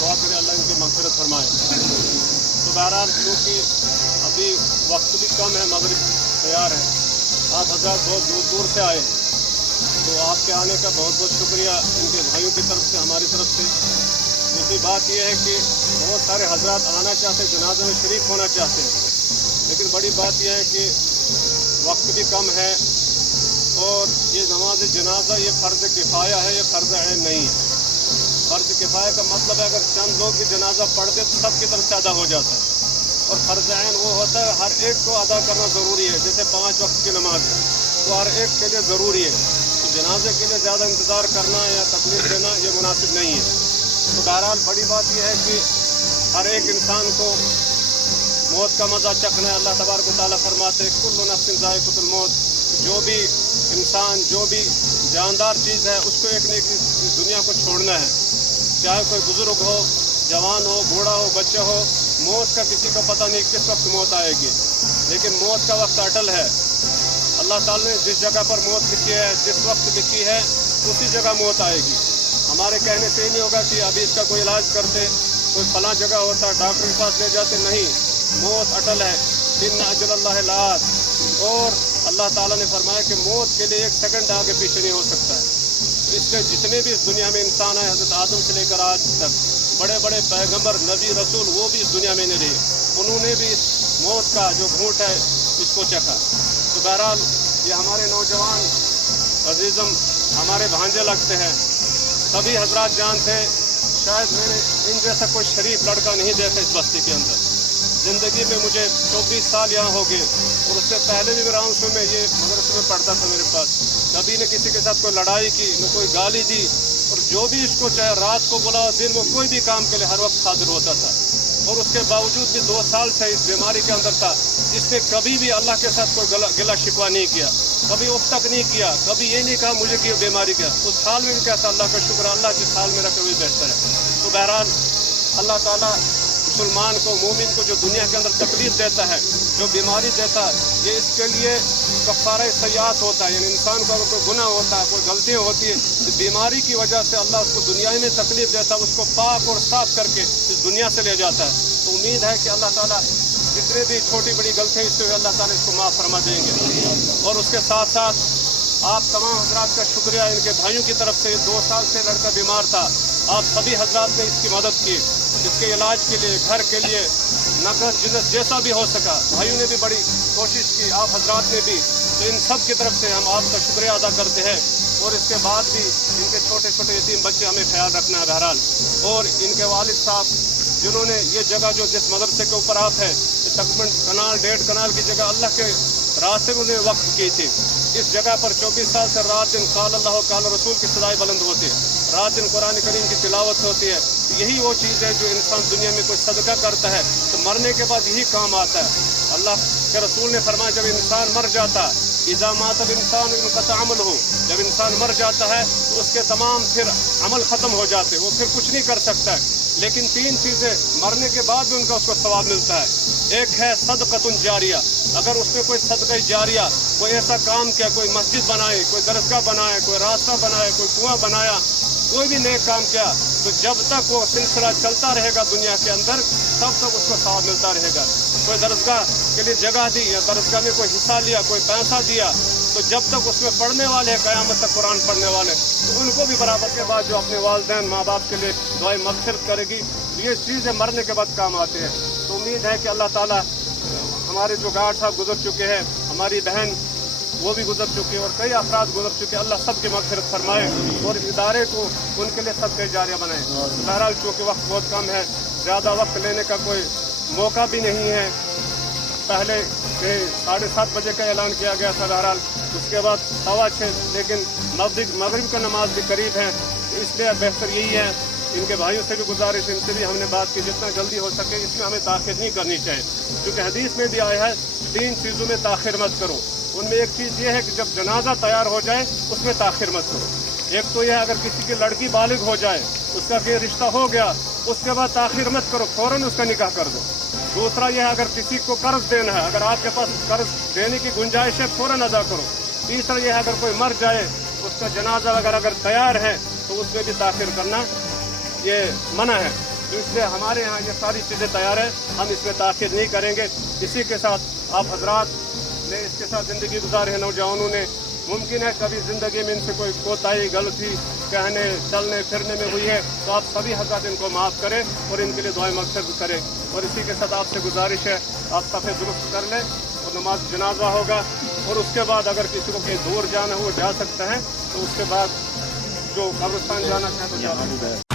दुआ करें अल्लाह इनकी मग़फ़िरत फरमाए। तो बहरहाल क्योंकि अभी वक्त भी कम है, मगरिब तैयार है, आप हज़रात बहुत दूर दूर से आए, तो आपके आने का बहुत बहुत शुक्रिया इनके भाइयों की तरफ से, हमारी तरफ से। दूसरी बात यह है कि बहुत सारे हज़रात आना चाहते हैं, जनाज़े में शरीक होना चाहते हैं, लेकिन बड़ी बात यह है कि वक्त भी कम है और ये नमाज जनाजा ये फ़र्ज़ किफ़ाया है, ये फ़र्ज़ ऐन नहीं है। फ़र्ज़ किफ़ाया का मतलब है अगर चंद लोग भी जनाजा पढ़ दे तो सब की तरफ से अदा हो जाता है, और फ़र्ज़ ऐन वो होता है हर एक को अदा करना ज़रूरी है। जैसे 5 वक्त की नमाज है तो हर एक के लिए ज़रूरी है, तो जनाजे के लिए ज़्यादा इंतज़ार करना या तकलीफ देना ये मुनासिब नहीं है। तो बहरहाल बड़ी बात यह है कि हर एक इंसान को मौत का मज़ा चखना है। अल्लाह तबारक व तआला फरमाते हैं कुल्लु नफ्सिन ज़ाइक़तुल मौत, जो भी इंसान, जो भी जानदार चीज़ है उसको एक न एक इस दुनिया को छोड़ना है, चाहे कोई बुज़ुर्ग हो, जवान हो, बूढ़ा हो, बच्चा हो। मौत का किसी को पता नहीं किस वक्त मौत आएगी, लेकिन मौत का वक्त अटल है। अल्लाह ताला ने जिस जगह पर मौत लिखी है, जिस वक्त लिखी है, उसी जगह मौत आएगी। हमारे कहने से ही नहीं होगा कि अभी इसका कोई इलाज करते, कोई फला जगह होता, डॉक्टर के पास ले जाते, नहीं, मौत अटल है। इन्न अजलल्लाहि लात, और अल्लाह ताला ने फरमाया कि मौत के लिए 1 सेकंड आगे पीछे नहीं हो सकता है। तो इसलिए जितने भी इस दुनिया में इंसान आए, हज़रत आदम से लेकर आज तक, बड़े बड़े पैगंबर, नबी, रसूल, वो भी इस दुनिया में नहीं रहे, उन्होंने भी इस मौत का जो घूंट है इसको चखा। तो बहरहाल ये हमारे नौजवान अजीज़म हमारे भांजे लगते हैं, सभी हजरात जानते हैं, शायद मैंने इन जैसा कोई शरीफ लड़का नहीं देखा इस बस्ती के अंदर। ज़िंदगी में मुझे 24 साल यहाँ हो गए, और उससे पहले भी मेरा आंसू में ये मदरसे में पढ़ता था मेरे पास, कभी ने किसी के साथ कोई लड़ाई की, न कोई गाली दी, और जो भी इसको चाहे रात को बुलाओ, दिन में कोई भी काम के लिए हर वक्त हाजिर होता था। और उसके बावजूद भी 2 साल से इस बीमारी के अंदर था। इसने कभी भी अल्लाह के साथ कोई गिला शिकवा नहीं किया, कभी उफ तक नहीं किया, कभी ये नहीं कहा मुझे कि बीमारी क्या। उस हाल में भी कहता अल्लाह का शुक्र, अल्लाह जिस हाल में रखे वही बेहतर है। तो बहरहाल अल्लाह ताला मुसलमान को, मोमिन को जो दुनिया के अंदर तकलीफ देता है, जो बीमारी देता है, ये इसके लिए कफ़ारा सय्यात होता है। यानी इंसान को अगर कोई गुनाह होता है, कोई गलतियाँ होती है, तो बीमारी की वजह से अल्लाह उसको दुनिया में तकलीफ देता है, उसको पाक और साफ करके इस दुनिया से ले जाता है। तो उम्मीद है कि अल्लाह ताला जितने भी छोटी बड़ी गलतियाँ इससे हुई, अल्लाह ताला इसको माफ़ फरमा देंगे। और उसके साथ साथ आप तमाम हजरात का शुक्रिया, इनके भाइयों की तरफ से 2 साल से लड़का बीमार था, आप सभी हजरात ने इसकी मदद की, इसके इलाज के लिए, घर के लिए, नगद जिन्नत जैसा भी हो सका, भाइयों ने भी बड़ी कोशिश की, आप हजरात ने भी। तो इन सब की तरफ से हम आपका शुक्रिया अदा करते हैं। और इसके बाद भी इनके छोटे छोटे यतीम बच्चे हमें ख्याल रखना है बहरहाल। और इनके वालिद साहब जिन्होंने ये जगह जो जिस मदरसे के ऊपर आप है, तकरीबन कनाल 1.5 कनाल की जगह अल्लाह के रास्ते में उन्हें वक्फ की थी। इस जगह पर 24 साल से रात दिन काल अल्लाह काल रसूल की सदाई बुलंद होती है, रात दिन कुरान करीम की तिलावत होती है। यही वो चीज़ है जो इंसान दुनिया में कोई सदका करता है तो मरने के बाद यही काम आता है। अल्लाह के रसूल ने फरमाया जब इंसान मर जाता है, इज़ा मातल इंसान इनक़ता अमलहु, जब इंसान मर जाता है तो उसके तमाम फिर अमल ख़त्म हो जाते, वो फिर कुछ नहीं कर सकता है। लेकिन 3 चीज़ें मरने के बाद भी उनका उसको सवाब मिलता है। एक है सदक़तुन जारिया, अगर उसने कोई सदक़ा जारिया, कोई ऐसा काम किया, कोई मस्जिद बनाए, कोई दरगाह बनाए, कोई रास्ता बनाए, कोई कुआं बनाया, कोई भी नेक काम किया, तो जब तक वो सिलसिला चलता रहेगा दुनिया के अंदर, तब तक उसको सवाब मिलता रहेगा। कोई दरगाह के लिए जगह दी या दरगाह में कोई हिस्सा लिया, कोई पैसा दिया, तो जब तक उसमें पढ़ने वाले हैं, क़यामत तक कुरान पढ़ने वाले, तो उनको भी बराबर के बाद जो अपने वालिदैन माँ बाप के लिए दुआए मग़फ़िरत करेगी, ये चीज़ें मरने के बाद काम आते हैं। तो उम्मीद है कि अल्लाह ताला, हमारे जो गार्ड साहब गुजर चुके हैं, हमारी बहन वो भी गुजर चुके हैं, और कई अफराद गुजर चुके हैं, अल्लाह सबकी मग़फ़िरत फरमाए और इदारे को उनके लिए सदक़े जारिया बनाए। बहरहाल चूँकि वक्त बहुत कम है, ज़्यादा वक्त लेने का कोई मौका भी नहीं है। पहले 7:30 बजे का ऐलान किया गया था बहरहाल, उसके बाद 6:15, लेकिन मगरिब का नमाज भी करीब है, इसलिए बेहतर यही है। इनके भाइयों से भी गुजारिश, इनसे भी हमने बात की, जितना जल्दी हो सके इसमें हमें ताख़िर नहीं करनी चाहिए, क्योंकि हदीस में भी आया है 3 चीज़ों में ताख़िर मत करो। उनमें एक चीज़ ये है कि जब जनाजा तैयार हो जाए उसमें ताख़िर मत करो। एक तो यह है अगर किसी की लड़की बालिग हो जाए, उसका कोई रिश्ता हो गया, उसके बाद ताख़िर मत करो, फ़ौरन उसका निकाह कर दो। दूसरा यह है अगर किसी को कर्ज देना है, अगर आपके पास कर्ज देने की गुंजाइश है, फ़ौरन अदा करो। तीसरा यह है अगर कोई मर जाए, उसका जनाजा अगर तैयार है तो उसमें भी ताख़िर करना ये मना है। तो इसलिए हमारे यहाँ ये सारी चीज़ें तैयार है, हम इसमें ताख़ीर नहीं करेंगे। इसी के साथ आप हजरात ने इसके साथ ज़िंदगी गुजारे हैं नौजवानों ने, मुमकिन है कभी ज़िंदगी में इनसे कोई कोताही गलती कहने चलने फिरने में हुई है, तो आप सभी हजरात इनको माफ़ करें और इनके लिए दुआएं मक़सद करें। और इसी के साथ आपसे गुजारिश है आप सफ़े दुरुस्त कर लें और नमाज जनाजा होगा, और उसके बाद अगर किसी को कहीं दूर जाना हो वो जा सकते हैं, तो उसके बाद जो कब्रिस्तान जाना चाहे तो जा सकते हैं।